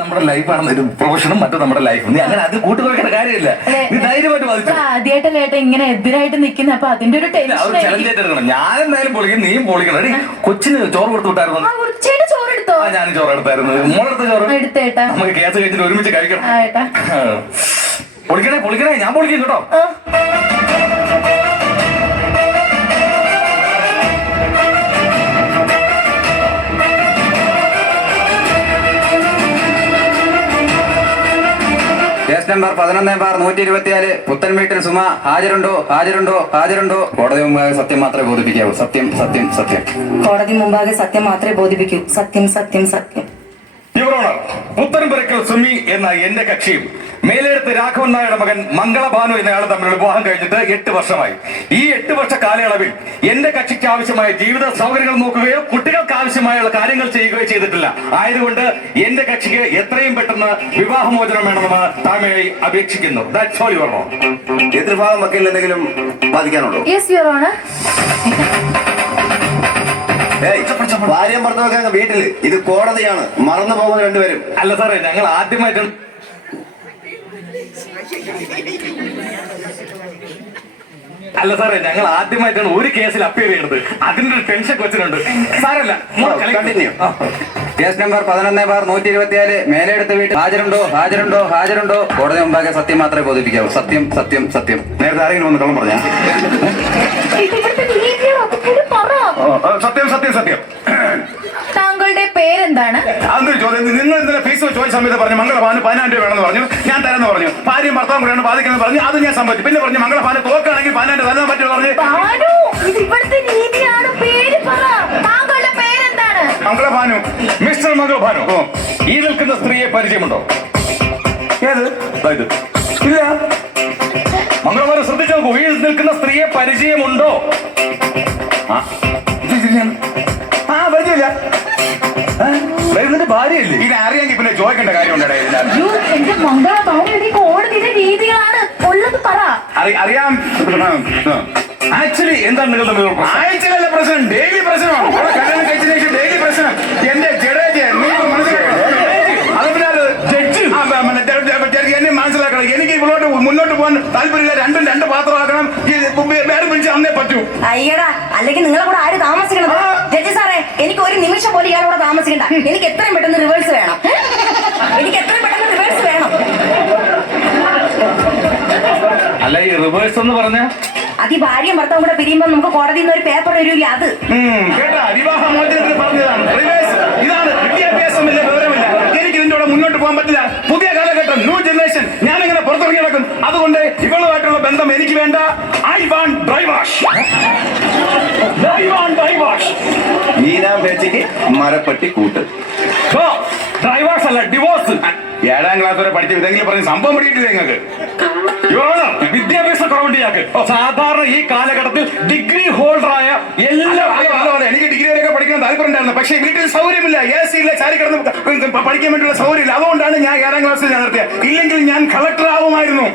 നമ്മുടെ ലൈഫാണ് ഒരു പ്രൊഫഷനും മറ്റും നമ്മുടെ ലൈഫ്. നീ അങ്ങനെ അത് കൂട്ടുകൊടുക്കേണ്ട കാര്യമില്ല. നീ ധൈര്യമായിട്ട് ബാധിച്ചു. ആദ്യമായിട്ടല്ലേ ഏട്ടാ ഇങ്ങനെ എതിരായിട്ട് നിൽക്കുന്ന, അപ്പൊ അതിന്റെ ഒരു ചലഞ്ച് എടുക്കണം. ഞാൻ എന്തായാലും പൊളിക്കും, നീയും പൊളിക്കണം. കൊച്ചിന് ചോറ് കൊടുത്തു വിട്ടായിരുന്നു. ചോറ് എടുത്തോ? ഞാൻ ചോറ് എടുത്തായിരുന്നു. മോളെടുത്ത ചോറ് എടുത്തേട്ടാ. നമുക്ക് കേസ് കഴിച്ചിട്ട് ഒരുമിച്ച് കഴിക്കണം. പൊളിക്കണേ പൊളിക്കണേ, ഞാൻ പൊളിക്കും കേട്ടോ. കേസ് നമ്പർ 11/124 പുത്തൻ വീട്ടിൽ സുമ ഹാജരുണ്ടോ ഹാജരുണ്ടോ ഹാജരുണ്ടോ? കോടതി മുമ്പാകെ സത്യം മാത്രമേ ബോധിപ്പിക്കാവൂ. സത്യം സത്യം സത്യം. കോടതി മുമ്പാകെ സത്യം മാത്രമേ ബോധിപ്പിക്കൂ. സത്യം സത്യം സത്യം. പുത്തൻപുരക്കൽ സുമി എന്ന എന്റെ കക്ഷിയും മേലെടുത്ത് രാഘവൻ നായരുടെ മകൻ മംഗളഭാനു എന്നയാൾ തമ്മിലുള്ള വിവാഹം കഴിഞ്ഞിട്ട് 8 വർഷമായി. ഈ 8 വർഷ കാലയളവിൽ എന്റെ കക്ഷിക്ക് ആവശ്യമായ ജീവിത സൗകര്യങ്ങൾ നോക്കുകയോ കുട്ടികൾക്ക് ആവശ്യമായുള്ള കാര്യങ്ങൾ ചെയ്യുകയോ ചെയ്തിട്ടില്ല. ആയതുകൊണ്ട് എന്റെ കക്ഷിക്ക് എത്രയും പെട്ടെന്ന് വിവാഹമോചനം വേണമെന്ന് താഴ്മയായി അപേക്ഷിക്കുന്നു. That's all your honour. എതിർഭാഗം വക്കീലിന് എന്തെങ്കിലും ബാധിക്കാനുണ്ടോ? Yes your honour. ഭാര്യയും ഭർത്താവൊക്കെ വീട്ടില്, ഇത് കോടതിയാണ്, മറന്നു പോകുന്ന രണ്ടുപേരും. അല്ല സാറേ, ഞങ്ങൾ ആദ്യമായിട്ടാണ് ഒരു കേസിൽ അപ്പീൽ ചെയ്യുന്നത്. അതിന്റെ ഒരു ടെൻഷൻ കൊച്ചിനുണ്ട്. സാരല്ല, കണ്ടിന്യൂ. കേസ് നമ്പർ 11/124 മേലെടുത്ത വീട്ടിൽ ഹാജരുണ്ടോ ഹാജരുണ്ടോ ഹാജരുണ്ടോ? കോടതി മുമ്പാകെ സത്യം മാത്രമേ ബോധിപ്പിക്കാവൂ. സത്യം സത്യം സത്യം. നേരത്തെ ആരെങ്കിലും ഒന്ന് കള്ളം പറഞ്ഞാ? സത്യം സത്യം സത്യം. താങ്കളുടെ പേരെന്താണ്? അതൊരു ചോദ്യം. നിങ്ങൾ ഇന്നലെ ഫീസ് ചോദിച്ച സമയത്ത് പറഞ്ഞു മംഗളഭാന് 10,000 രൂപ വേണമെന്ന് പറഞ്ഞു. ഞാൻ തരാന്ന് പറഞ്ഞു. ഭാര്യയും ഭർത്താവും കൂടെയാണ് ബാധിക്കുന്നത് പറഞ്ഞു. അത് ഞാൻ സമ്മതിച്ചു. പിന്നെ പറഞ്ഞു മംഗളഭാന് തോക്കാണെങ്കിൽ 10,000 തരാൻ പറ്റുമെന്ന് പറഞ്ഞു. ഇവിടുത്തെ രീതിയാണ്. പേര് പറ. താങ്കളുടെ പേരെന്താണ്? മംഗളഭാനു. മിസ്റ്റർ മംഗളഭാനു, ഈ നിൽക്കുന്ന സ്ത്രീയെ പരിചയമുണ്ടോ? ഏത്? ഇത് ഇല്ല. മംഗളഭാനു ശ്രദ്ധിച്ചു നോക്കൂ. ഈ നിൽക്കുന്ന സ്ത്രീയെ പരിചയമുണ്ടോ? പരിചയമില്ല. ഭാര്യയല്ലേ? ഇത് അറിയാമെങ്കിൽ പിന്നെ ചോദിക്കേണ്ട കാര്യമുണ്ടോ? എന്റെ മംഗളഭാനു, കോടതിയുടെ രീതികളാണ് ഉള്ളത്. പറ. അറിയാം. ആക്ച്വലി എന്താണ് നിങ്ങൾ തമ്മിൽ ആഴ്ചയിലല്ല പ്രശ്നം, ഡെയിലി പ്രശ്നമാണ്. കല്യാണം കഴിച്ചതിന് ശേഷം ഡെയിലി പ്രശ്നം. എന്റെ ജഡേജ് നീ മനസ്സിലാക്കണം. എന്നെ മനസ്സിലാക്കണം. എനിക്ക് ഇവരോട്ട് മുന്നോട്ട് പോകാൻ താല്പര്യമില്ല. രണ്ടും രണ്ട് പാത്രമാക്കണം. വേറെ പിടിച്ച് അന്നേ പറ്റൂ. അയ്യടാ, അല്ലെങ്കിൽ നിങ്ങളെ കൂടെ ആര് താമസിക്കണം? ജഡ്ജി സാറേ, എനിക്ക് ഒരു നിമിഷം പോലും ഇയാളെ കൂടെ താമസിക്കണ്ട. എനിക്ക് എത്രയും പെട്ടെന്ന് റിവേഴ്സ് വേണം. എനിക്ക് എത്രയും പെട്ടെന്ന് റിവേഴ്സ് വേണം. അല്ല, ഈ റിവേഴ്സ് എന്ന് പറഞ്ഞ അത് ഈ ഭാര്യയും ഭർത്താവും കൂടെ പിരിയുമ്പോ നമുക്ക് കോടതിയിൽ നിന്ന് ഒരു പേപ്പർ വരില്ല. അത് കേട്ടാ, വിവാഹമോചനത്തിൽ പറഞ്ഞതാണ് റിവേഴ്സ്. ഇതാണ് വിദ്യാഭ്യാസമില്ല, വിവരമില്ല. എനിക്ക് ഇതിന്റെ കൂടെ മുന്നോട്ട് പോകാൻ പറ്റില്ല. പുതിയ കാലഘട്ടം, ന്യൂ ജനറേഷൻ. ഞാനിങ്ങനെ പുറത്തിറങ്ങി നടക്കും. അതുകൊണ്ട് ഇവളുമായിട്ടുള്ള ബന്ധം എനിക്ക് വേണ്ട. I want divorce. ഈനാം പേച്ചയ്ക്ക് മരപ്പട്ടി കൂട്ട്. ഡൈവോഴ്സ് അല്ല, ഡിവോഴ്സ്. 7ാം ക്ലാസ് വരെ പഠിച്ച ഇതെങ്കിലും പറഞ്ഞ് സംഭവം പിടിയിട്ടില്ല നിങ്ങൾക്ക്. വിദ്യാഭ്യാസ കുറവുണ്ടിയാക്ക്. സാധാരണ ഈ കാലഘട്ടത്തിൽ ഡിഗ്രി ഹോൾഡറായ എനിക്ക് ഡിഗ്രി വരെയൊക്കെ പഠിക്കാൻ താല്പര്യമുണ്ടായിരുന്നു. പക്ഷേ വീട്ടിൽ സൗകര്യമില്ല. AC ഇല്ല, ചാരി കിടന്ന് പഠിക്കാൻ വേണ്ടിയുള്ള സൗകര്യമില്ല. അതുകൊണ്ടാണ് ഞാൻ 7ാം ക്ലാസ്സിൽ നിർത്തിയത്. ഇല്ലെങ്കിൽ ഞാൻ കളക്ടർ ആവുമായിരുന്നു.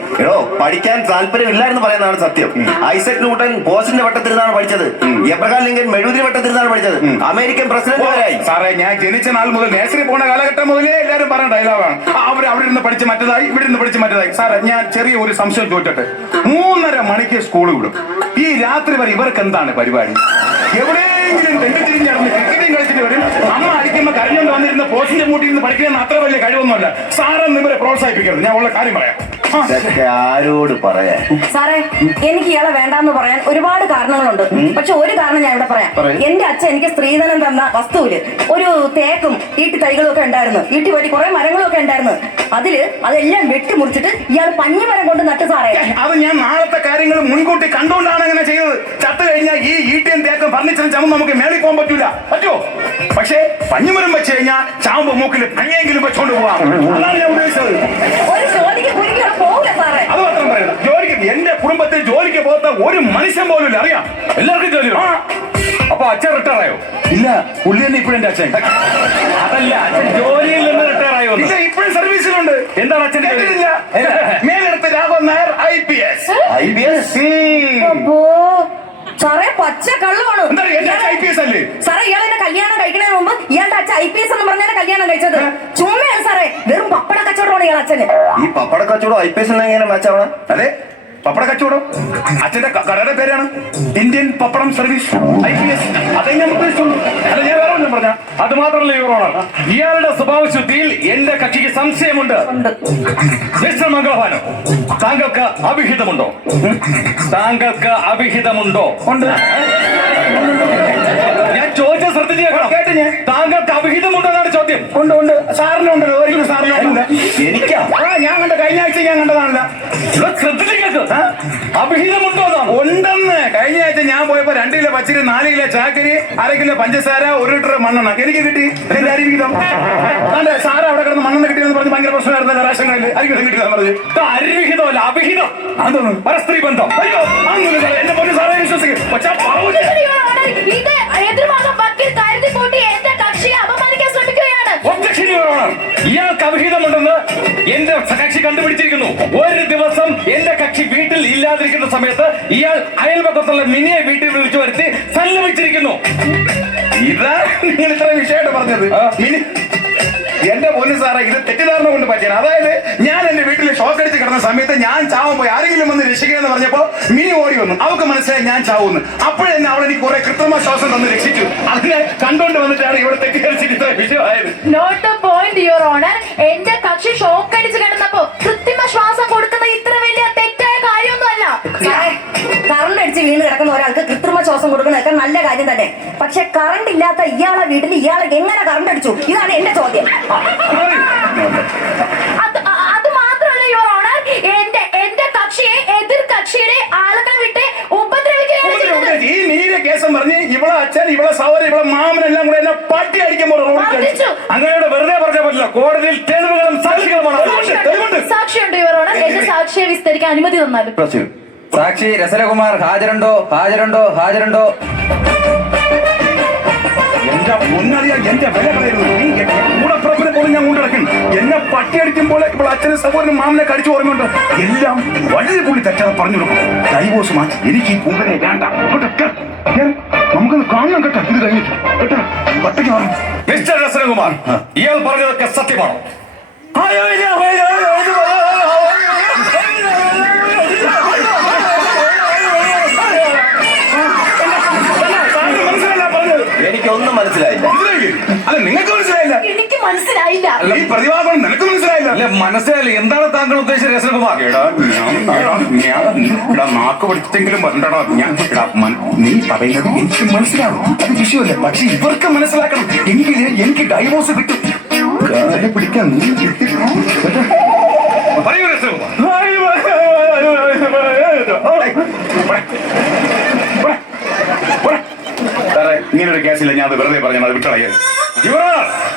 പഠിക്കാൻ താല്പര്യമില്ലായിരുന്നു പറയുന്നതാണ് സത്യം. ഐസക് ന്യൂട്ടൻ പോസ്റ്റിന്റെ വട്ടത്തിരുന്നാണ് പഠിച്ചത്. എബ്രഹാം ലിങ്കൻ മെഴുകുതിരി വട്ടത്തിരുന്നാണ് പഠിച്ചത്. അമേരിക്കൻ പ്രസിഡന്റ് വരെയായി. സാറേ, ഞാൻ ജനിച്ച നാൾ മുതൽ നേഴ്സറി പോണ കാലഘട്ടം മുതലേ എല്ലാവരും പറഞ്ഞ ഡയലോഗാണ്. അവിടെ ഇരുന്ന് പഠിച്ച് മറ്റേതായി, ഇവിടെ നിന്ന് പഠിച്ച് മറ്റേതായി. സാറേ, ഞാൻ ചെറിയ ഒരു സംശയം ചോദിച്ചോട്ടെ. 3:30 മണിക്ക് സ്കൂൾ വിടും. ഈ രാത്രി വരെ ഇവർക്ക് എന്താണ് പരിപാടി? എവിടെയെങ്കിലും തെണ്ടിത്തിരിഞ്ഞ് നടന്ന് ക്രിക്കറ്റും കളിച്ചിട്ട് വരും. അമ്മ അടിക്കുമ്പോ കഴിഞ്ഞോണ്ട് വന്നിരുന്ന പോസ്റ്റിന്റെ മൂട്ടിൽ നിന്ന് പഠിക്കുന്ന അത്ര വലിയ കഴിവൊന്നുമല്ല. സാറൊന്നും ഇവരെ പ്രോത്സാഹിപ്പിക്കരുത്. ഞാൻ ഉള്ള കാര്യം പറയാം. ആരോട് പറയാ? സാറേ, എനിക്ക് ഇയാളെ വേണ്ടാന്ന് പറയാൻ ഒരുപാട് കാരണങ്ങളുണ്ട്. പക്ഷെ ഒരു കാരണം ഞാൻ ഇവിടെ പറയാം. എന്റെ അച്ഛൻ എനിക്ക് സ്ത്രീധനം തന്ന വസ്തുവില് ഒരു തേക്കും ഈട്ടി തൈകളും ഒക്കെ ഉണ്ടായിരുന്നു. ഈട്ടി പറ്റി കുറെ മരങ്ങളും ഒക്കെ ഉണ്ടായിരുന്നു. അതെല്ലാം വെട്ടിമുറിച്ചിട്ട് ഇയാൾ പഞ്ഞിമരം കൊണ്ട് നട്ടു. സാറേ, അത് ഞാൻ നാളത്തെ കാര്യങ്ങൾ മുൻകൂട്ടി കണ്ടുകൊണ്ടാണ് അങ്ങനെ ചെയ്തത്. ചത്ത് കഴിഞ്ഞാൽ ഈ ഈട്ടിയും തേക്കും ഫർണിച്ചറും ചമ്മ നമുക്ക് മേളിൽ പോകാൻ പറ്റൂല. പറ്റുമോ? പക്ഷേ പഞ്ഞിമരം വെച്ച് കഴിഞ്ഞാൽ ചാവുമ്പോ മൂക്കിൽ പഞ്ഞെങ്കിലും വെച്ചോണ്ട് പോവാം. അതാണ് ഞാൻ ഉദ്ദേശിച്ചത്. ഒരു ജോലിക്ക് അത് മാത്രം പറയുന്നത്. ജോലിക്ക് എന്റെ കുടുംബത്തിൽ ജോലിക്ക് പോകാത്ത ഒരു മനുഷ്യൻ പോലും ഇല്ല. അറിയാം, എല്ലാവർക്കും ജോലി. അപ്പൊ അച്ഛൻ റിട്ടയർ ആയോ? ഇല്ല, പുള്ളി തന്നെ ഇപ്പോഴും എന്റെ അച്ഛൻ. അതല്ല, അച്ഛൻ ജോലിയിൽ നിന്ന് റിട്ടയർ ആയോ? ഇല്ല, ഇപ്പോഴും സർവീസിലുണ്ട്. എന്താണ് അച്ഛൻ? മേലെടുത്ത് രാഘവൻ നായർ IPS. സാറേ, പച്ച കള്ളുവാണ്. IPS അല്ലേ സാറേ? ഇയാളെ കല്യാണം കഴിക്കുന്നതിന് മുമ്പ് ഇയാളുടെ അച്ഛൻ IPS എന്ന് പറഞ്ഞാൽ കല്യാണം കഴിച്ചത്. ചുമ്മയാണ് സാറേ. വെറും അച്ഛന്. ഈ പപ്പട കച്ചവടം IPS എങ്ങനെ മാച്ചാവണം? അതെ, പപ്പട കച്ചവടം. അച്ഛന്റെ കടയുടെ പേരാണ് ഇന്ത്യൻ പപ്പടം സർവീസ് IPS. അതേ ഞാൻ ഉദ്ദേശിച്ചുള്ളൂ. അല്ല, ഞാൻ വേറെ ഒന്നും പറഞ്ഞ. അത് മാത്രമല്ല യുവർ ഓണർ, ഇയാളുടെ സ്വഭാവശുദ്ധിയിൽ എന്റെ കക്ഷിക്ക് സംശയമുണ്ട്. മിസ്റ്റർ മംഗളഭാനു, താങ്കൾക്ക് അവിഹിതമുണ്ടോ? താങ്കൾക്ക് അവിഹിതമുണ്ടോ? ഉണ്ട്. ഞാൻ ചോദിച്ച ശ്രദ്ധിച്ച് കേൾക്കണം. കേട്ട് ഞാൻ. താങ്കൾക്ക് അവിഹിതമുണ്ടോ എന്നാണ് ചോദ്യം. ഉണ്ട് ഉണ്ട്. സാറിനുണ്ടല്ലോ, ഒരിക്കലും സാറിനുണ്ട്. എനിക്കാ? ഞാൻ കണ്ട, കഴിഞ്ഞ ആഴ്ച ഞാൻ കണ്ടതാണല്ല. ശ്രദ്ധിച്ച് കേൾക്ക്. അവിഹിതമുണ്ടോ എന്നാണ്. ഉണ്ടെന്ന്. കഴിഞ്ഞ ആഴ്ച ഞാൻ പോയപ്പോ 2 കിലോ പച്ചരി, 4 കിലോ ചാക്കരി, 1/2 കിലോ പഞ്ചസാര, 1 ലിറ്റർ മണ്ണെണ്ണ എനിക്ക് കിട്ടി. എന്റെ അരിവിഹിതം. അതെ, സാറ് അവിടെ കിടന്ന് മണ്ണെണ്ണ കിട്ടിയെന്ന് പറഞ്ഞ് ഭയങ്കര പ്രശ്നമായിരുന്നു റേഷൻ കടയിൽ. അരിവിഹിതം കിട്ടിയെന്ന് പറഞ്ഞു. അരിവിഹിതമല്ല, അവിഹിതം. അതൊന്നും പരസ്ത്രീ ബന്ധം. അയ്യോ, അതൊന്നുമില്ല സാറേ. എന്റെ പൊന്നു സാറേ വിശ്വസിക്കും. പക്ഷെ ഇത് എതിർഭാഗം വക്കീൽ കരുതി കൂട്ടി എന്റെ കക്ഷിയെ അപമാനിക്കാൻ ശ്രമിക്കുകയാണ്. ഒബ്ജക്ഷൻ യുവർ ഓണർ, ഇയാൾക്ക് അവിഹിതമുണ്ടെന്ന് എന്റെ കക്ഷി കണ്ടുപിടിച്ചിരിക്കുന്നു. ഒരു ദിവസം എന്റെ കക്ഷി വീട്ടിൽ ഇല്ലാതിരിക്കുന്ന സമയത്ത് ഇയാൾ അയൽപക്കത്തുള്ള മിനിയെ വീട്ടിൽ വിളിച്ചു വരുത്തി സല്ലപിച്ചിരിക്കുന്നു. ഇതാ നിങ്ങൾ ഇത്ര വിഷയമായിട്ട് പറഞ്ഞത്. മിനി, എന്റെ പൊന്നു സാറേ, ഇത് തെറ്റിദ്ധാരണ കൊണ്ട് പറ്റിയാണ്. അതായത് ഞാൻ എന്റെ വീട്ടിൽ ഷോക്ക് അടിച്ച് കിടന്ന സമയത്ത് ഞാൻ ചാവാൻ പോയി, ആരെങ്കിലും വന്ന് രക്ഷിക്കുക പറഞ്ഞപ്പോ മിനി ഓടി വന്നു. അവർക്ക് മനസ്സിലായി ഞാൻ ചാവുന്നു. അപ്പോഴെന്നെ അവൾ എനിക്ക് കുറെ കൃത്രിമ ശ്വാസം തന്ന് രക്ഷിച്ചു. അതിനെ കണ്ടുകൊണ്ട് വന്നിട്ടാണ് ഇവിടെ തെറ്റിദ്ധരിച്ചിട്ട് ഇത്ര വിഷയമായത്. Not the point your honour. എന്റെ കക്ഷി ഷോക്ക് അടിച്ച് കിടന്നപ്പോ കൃത്രിമ ശ്വാസം കൊടുക്കുന്ന ഇത്ര വലിയ തെറ്റായ കാര്യമൊന്നുമല്ല. കറണ്ട് അടിച്ച് വീണ് കിടക്കുന്ന ഒരാൾക്ക് കൃത്രിമ ശ്വാസം കൊടുക്കുന്നതൊക്കെ നല്ല കാര്യം തന്നെ. പക്ഷെ കറണ്ട് ഇല്ലാത്ത ഇയാളെ വീട്ടിൽ ഇയാളെ എങ്ങനെ കറണ്ട് അടിച്ചു? ഇതാണ് എന്റെ ചോദ്യം. അത് മാത്രമല്ല യുവർ ഓണർ, എന്റെ കക്ഷിയെ എതിർ കക്ഷിയുടെ ആളുകൾ വിട്ട് ഉപദ്രവിക്കുകയാണ് ചെയ്തത്. ഈ നീല കേസം പറഞ്ഞ് ഇവളെ അച്ഛൻ, ഇവളെ സഹോദരൻ, ഇവളെ മാമനെല്ലാം കൂടെ എന്നെ പട്ടി അടിക്കുമ്പോൾ മർദ്ദിച്ചു. അങ്ങനെയോട് വെറുതെ പറഞ്ഞാൽ പറ്റില്ല. കോടതിയിൽ തെളിവുകളും സാക്ഷികളുമാണ്. സാക്ഷിയുണ്ട് യുവർ ഓണർ. എന്റെ സാക്ഷിയെ വിസ്തരിക്കാൻ അനുമതി തന്നാലും. സാക്ഷി രസലകുമാർ ഹാജരുണ്ടോ? ഹാജരുണ്ടോ? ഹാജരുണ്ടോ? എന്റെ പൊന്നറിയാ, എന്റെ വില കളയരുത്. നീ കൂടപ്പുറപ്പിനെ പോലും ഞാൻ കൊണ്ടിടക്കും. എന്നെ പട്ടി അടിക്കുമ്പോൾ ഇപ്പോൾ അച്ഛനും സഹോദരനും മാമനെ കടിച്ചു ഓർമ്മയുണ്ട്. എല്ലാം വളരെ പുള്ളി തെറ്റാതെ പറഞ്ഞു കൊടുക്കും. ഡൈവോഴ്സ് മാറ്റി എനിക്ക് ഈ പൂങ്കനെ വേണ്ട. നമുക്കത് കാണണം കേട്ടോ. ഇത് കഴിഞ്ഞിട്ട് കേട്ടോ പട്ടയ്ക്ക് മാറും. മിസ്റ്റർ രസനകുമാർ, ഇയാൾ പറഞ്ഞതൊക്കെ സത്യമാണോ? എനിക്കൊന്നും മനസ്സിലായില്ല. അല്ല, നിങ്ങൾക്ക് മനസ്സിലായില്ല. എനിക്ക് മനസ്സിലായില്ല. ഈ പ്രതിഭാഗം നിനക്ക് മനസ്സിലായില്ല. അല്ലെ, മനസ്സിലായില്ല. എന്താണ് താങ്കൾ ഉദ്ദേശിച്ചത് രസനകുമാർ? നാക്ക് പഠിച്ചെങ്കിലും വരണ്ടടാ. നീ പറയുന്നത് എനിക്ക് മനസ്സിലാവും, അത് വിഷയമല്ല. പക്ഷെ ഇവർക്ക് മനസ്സിലാക്കണം. എനിക്ക് ഡൈവോഴ്സ് കിട്ടും. കാലെ പിടിക്കാൻ നീ പറയൂ രസനകുമാർ. ഇങ്ങനൊരു കേസില്ല. ഞാൻ അത് വെറുതെ പറഞ്ഞു, അത് വിട്ടളയത്.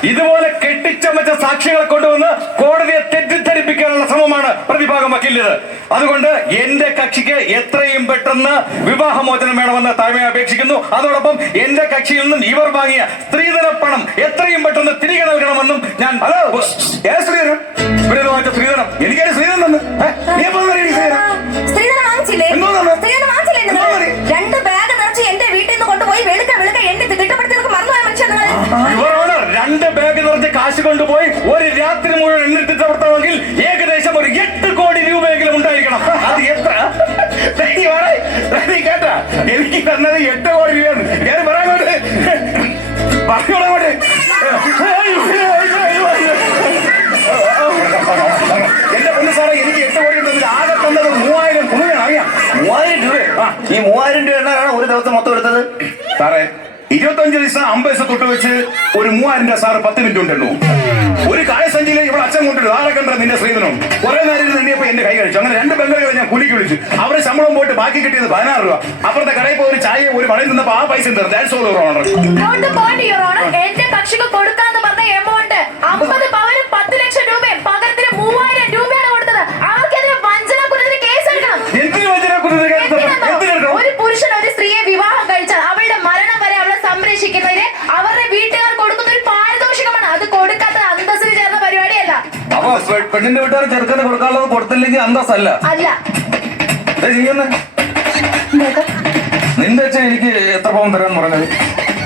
ഇതുപോലെ കെട്ടിച്ചമച്ച സാക്ഷികളെ കൊണ്ടുവന്ന് കോടതിയെ തെറ്റിദ്ധരിപ്പിക്കാനുള്ള ശ്രമമാണ് പ്രതിഭാഗം വക്കീലിത്. അതുകൊണ്ട് എന്റെ കക്ഷിക്ക് എത്രയും പെട്ടെന്ന് വിവാഹമോചനം വേണമെന്ന് താഴ്മയെ അപേക്ഷിക്കുന്നു. അതോടൊപ്പം എന്റെ കക്ഷിയിൽ നിന്നും ഇവർ വാങ്ങിയ സ്ത്രീധന പണം എത്രയും പെട്ടെന്ന് തിരികെ നൽകണമെന്നും ഞാൻ. ഹലോ, സ്ത്രീധനം? ഇവരത് വാങ്ങിച്ച സ്ത്രീധനം എനിക്കൊരു സ്ത്രീധനം തന്നു. സ്ത്രീധനം വാങ്ങിച്ചില്ലേ? എന്തോന്നാണ്? സ്ത്രീധനം വാങ്ങിച്ചില്ലേ നിങ്ങൾ? എന്തോന്നാണ്? 2 ബാഗ് നിറച്ച് എന്റെ വീട്ടിൽ നിന്ന് കൊണ്ടുപോയി വെളുക്ക എണ്ണി തിട്ടപ്പെടുത്തിയതൊക്കെ മറന്നുപോയ മനുഷ്യൻ നിങ്ങൾ. 2 ബാഗ് നിറച്ച് കാശ് കൊണ്ടുപോയി ഒരു രാത്രി മുഴുവൻ എണ്ണി തിട്ടപ്പെടുത്തണമെങ്കിൽ ഏകദേശം ഒരു 8 കോടി രൂപയെങ്കിലും ഉണ്ടായിരിക്കണം. അത് എത്ര? കേട്ടാ, എനിക്ക് തന്നത് 8 കോടി രൂപയാണ്. ഞാൻ പറയാങ്ങോട്ട് പറഞ്ഞോളാങ്ങോട്ട്. എന്റെ പൊന്നു സാറേ, എനിക്ക് 8 കോടി ഉണ്ടെങ്കിൽ ആകെ തന്നത് 3000 തുണിയാണ്. അറിയാം, 3000 രൂപ. ഈ 3000 രൂപ എണ്ണാണ് ഒരു ദിവസം മൊത്തം എടുത്തത്. സാറേ, 25 ദിവസം 50 ദിവസം തൊട്ട് വെച്ച് ഒരു 3000 രൂപ സാറ് 10 മിനിറ്റ് ഉണ്ടല്ലോ. ഒരു കായസഞ്ചിയില് ഇവിടെ അച്ഛൻ കൊണ്ടിട്ട് ആളെ കണ്ട നിന്റെ സ്ത്രീധനം കുറെ നേരം നിന്നെയപ്പോ എന്റെ കൈ കഴിച്ചു. അങ്ങനെ 2 ബംഗാളികളെ ഞാൻ കൂലിക്ക് വിളിച്ചു. അവരെ ശമ്പളം പോയിട്ട് ബാക്കി കിട്ടിയത് 16 രൂപ. അപ്പുറത്തെ കടയിൽ പോയി ഒരു ചായ ഒരു വടയിൽ നിന്നപ്പോ ആ പൈസ ഉണ്ട്. That's all your honor. Note the point, Your Honor. എന്റെ കക്ഷിക്ക് കൊടുക്കാന്ന് പറഞ്ഞ എമൗണ്ട് 50 പവനും 10 ലക്ഷം രൂപയും പകരത്തിന് 3000 രൂപയാണ് കൊടുത്തത്. അവർക്കെതിരെ വഞ്ചന കുറ്റത്തിന് കേസെടുക്കണം. എന്തിനു വഞ്ചനക്കുന്നത്? എന്തിനെന്നോ? ഒരു പുരുഷൻ ഒരു സ്ത്രീയെ വിവാഹം കഴിച്ചാൽ അവളുടെ മരണം വരെ അവളെ സംരക്ഷിക്കുന്നതിന് അവരുടെ വീട്ടുകാർ കൊടുക്കുന്ന ഒരു പാരിതോഷികമാണ്. അത് കൊടുക്കാത്ത അന്തസ്സിന് ചേർന്ന പരിപാടിയല്ല. അപ്പൊ പെണ്ണിന്റെ വീട്ടുകാർ ചെറുക്കന് കൊടുക്കാനുള്ളത് കൊടുത്തില്ലെങ്കിൽ അന്തസ്സല്ല. അല്ല. ചെയ്യുന്നേ നിന്റെ അച്ഛൻ എനിക്ക് എത്ര പവൻ തരാന്ന് പറഞ്ഞത്?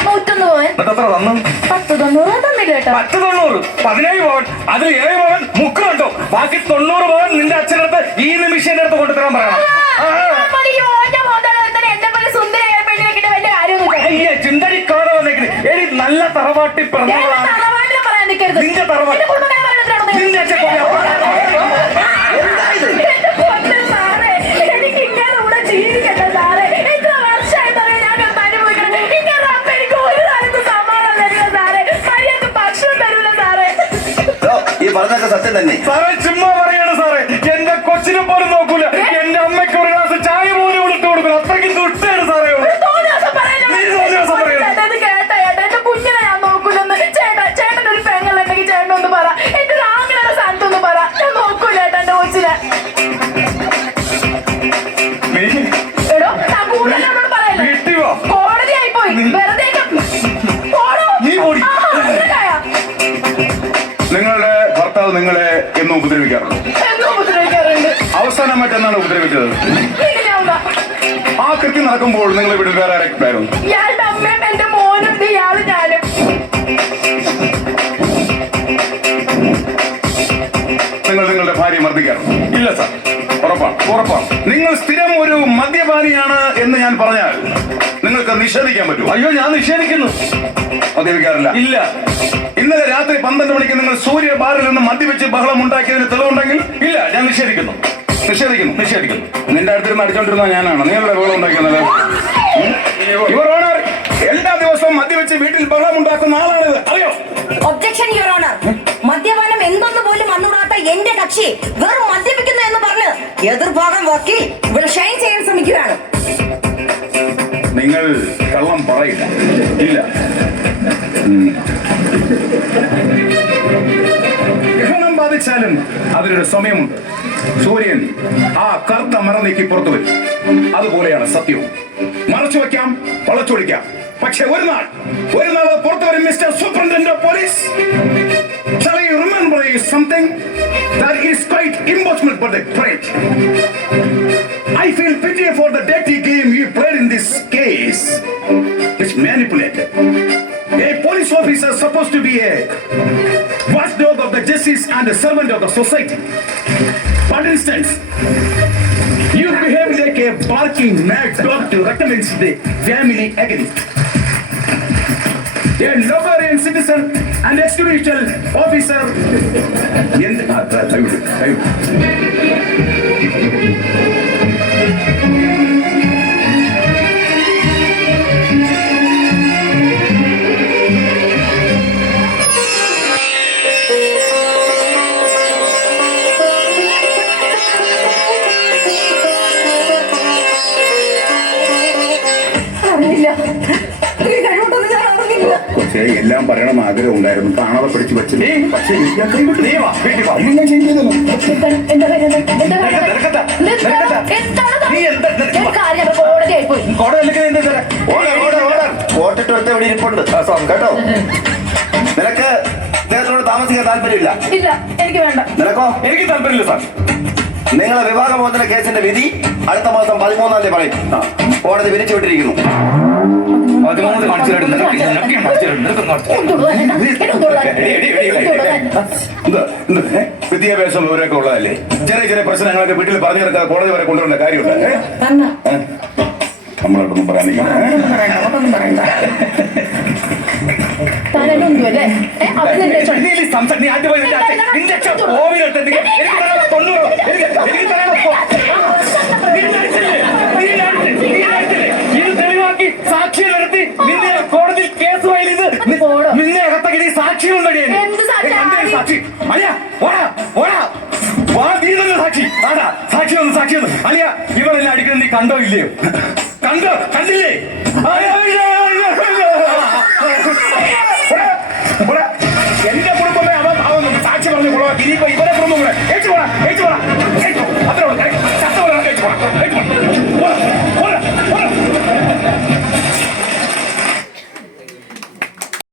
101 പവൻ. എന്നിട്ട് എത്ര തന്നു? 10-90 തന്നില്ല കേട്ടോ. 10-90 17 പവൻ. അതിൽ 7 പവൻ മുക്കുന്നുണ്ടോ? ബാക്കി 90 പവൻ നിന്റെ അച്ഛനടുത്ത് ഈ നിമിഷം എന്റെ അടുത്ത് കൊണ്ടുതരാൻ പറയണം. ചിന്തടിക്കാതെ വന്നേക്കണ്. എടി നല്ല തറവാട്ടി പിറന്നതാണ് നിന്റെ തറവാട്ടി. നിന്റെ അച്ഛൻ ഈ പറഞ്ഞൊക്കെ സത്യം തന്നെ. സാറേ ചുമ്മാ പറയാണ് സാറേ. എന്റെ കൊച്ചിനെ പോലും നോക്കൂല. എന്റെ അമ്മയ്ക്ക് ഒരു ഗ്ലാസ് ചായ പോലും വിളിച്ചു കൊടുക്കില്ല. അത്രയ്ക്ക് ദുഷ്ടാണ് സാറേ. നിങ്ങളുടെ ഭർത്താവ് നിങ്ങളെ എന്നും ഉപദ്രവിക്കാറുണ്ട്? അവസാനം മറ്റെന്നാണ് ഉപദ്രവിച്ചത്? ആ കൃത്യം നടക്കുമ്പോൾ നിങ്ങൾ ഇവിടെ വേറെ ആരൊക്കെയായിരുന്നു? നിങ്ങൾ നിങ്ങളുടെ ഭാര്യയെ മർദ്ദിക്കാറുണ്ട്? ഇല്ല സാർ. ഉറപ്പാണ്. നിങ്ങൾ സ്ഥിരം ഒരു മദ്യപാനിയാണ് എന്ന് ഞാൻ പറഞ്ഞാൽ നിങ്ങൾക്ക് നിഷേധിക്കാൻ പറ്റുമോ? അയ്യോ, ഞാൻ നിഷേധിക്കുന്നു. മദ്യപിക്കാറില്ല? ഇല്ല. ഇന്നലെ രാത്രി 12 മണിക്ക് നിങ്ങൾ സൂര്യ ബാറിൽ നിന്ന് മദ്യപിച്ച് ബഹളം ഉണ്ടാക്കിയതിന് തെളിവുണ്ടെങ്കിൽ? ഇല്ല, ഞാൻ നിഷേധിക്കുന്നു. നിന്റെ അടുത്തിരുന്ന് അടിച്ചോണ്ടിരുന്ന ഞാനാണ്. നിങ്ങളുടെ ബഹളം ഉണ്ടാക്കുന്നത്? യുവർ ഓണർ, എല്ലാ ദിവസവും മദ്യപിച്ച് വീട്ടിൽ ബഹളം ഉണ്ടാക്കുന്ന ആളാണിത്, അറിയോ? Objection your honour. മദ്യപാനം എന്തൊന്നു പോലും വന്നുകൂടാത്ത എന്റെ കക്ഷി വെറും മദ്യപിക്കുന്നു എന്ന് പറഞ്ഞ് എതിർഭാഗം വക്കീൽ ഇവിടെ ഷൈൻ ചെയ്യാൻ ശ്രമിക്കുകയാണ്. നിങ്ങൾ കള്ളം പറയില്ല? ഇല്ല. ഗ്രഹണം ബാധിച്ചാലും അതിനൊരു സമയമുണ്ട്. സൂര്യൻ ആ കറുത്ത മറ നീക്കി പുറത്തു വരും. അതുപോലെയാണ് സത്യവും. മറച്ചു വയ്ക്കാം, വളച്ചൊടിക്കാം, പക്ഷെ ഒരു നാൾ അത് പുറത്തു വരും. Mister superintendent of police, shall I remember you something that is quite emotional but great. I feel pity for the dirty game you played in this case. It's manipulated. A police officer is supposed to be a watchdog of the justice and a servant of the society. For instance, you behave like a barking mad dog to recommend the family against. A Logarian citizen and extrajudicial officer. പക്ഷേ എല്ലാം പറയണമെന്ന് ആഗ്രഹം ഉണ്ടായിരുന്നു. കാണാതെ പഠിച്ചു വെച്ചില്ലേ? പക്ഷേ ഞാൻ ചെയ്തല്ലോ. കോട്ടിട്ട് ഒരുത്ത ഇവിടെ ഇരിപ്പുണ്ട് കേട്ടോ. നിനക്ക് ഇദ്ദേഹത്തോട് താമസിക്കാൻ താല്പര്യമില്ല? ഇല്ല, എനിക്ക് വേണ്ട. നിനക്കോ? എനിക്ക് താല്പര്യമില്ല സാർ. നിങ്ങളെ വിവാഹമോചന കേസിന്റെ വിധി അടുത്ത മാസം 13-ാം തീയതി പറയും. കോടതി വിരിച്ചുവിട്ടിരിക്കുന്നു. വിദ്യാഭ്യാസമുള്ളവരൊക്കെ ഉള്ളതല്ലേ? ചെറിയ പ്രശ്നങ്ങളൊക്കെ വീട്ടിൽ പറഞ്ഞു നടക്കാതെ കോടതി വരെ കൊണ്ടുവരേണ്ട കാര്യമുണ്ട്. നമ്മളോടൊന്നും പറയാനില്ല. സാക്ഷി നടത്തി കോടതിയിൽ കേസ് ഫയൽ ചെയ്ത് നിന്നെ അകത്തകിരി സാക്ഷികളുണ്ടടി. സാക്ഷി സാക്ഷി വന്നു സാക്ഷി വന്നു. അലിയ ഇവളെല്ലാം അടിക്കുന്നത് നീ കണ്ടോ ഇല്ലയോ? കണ്ടില്ലേ? എന്റെ കുടുംബമേ അവൻ സാക്ഷി പറഞ്ഞു കൊള്ളാം. ഇനിയിപ്പോ ഇവരെ കുടുംബം കൂടെ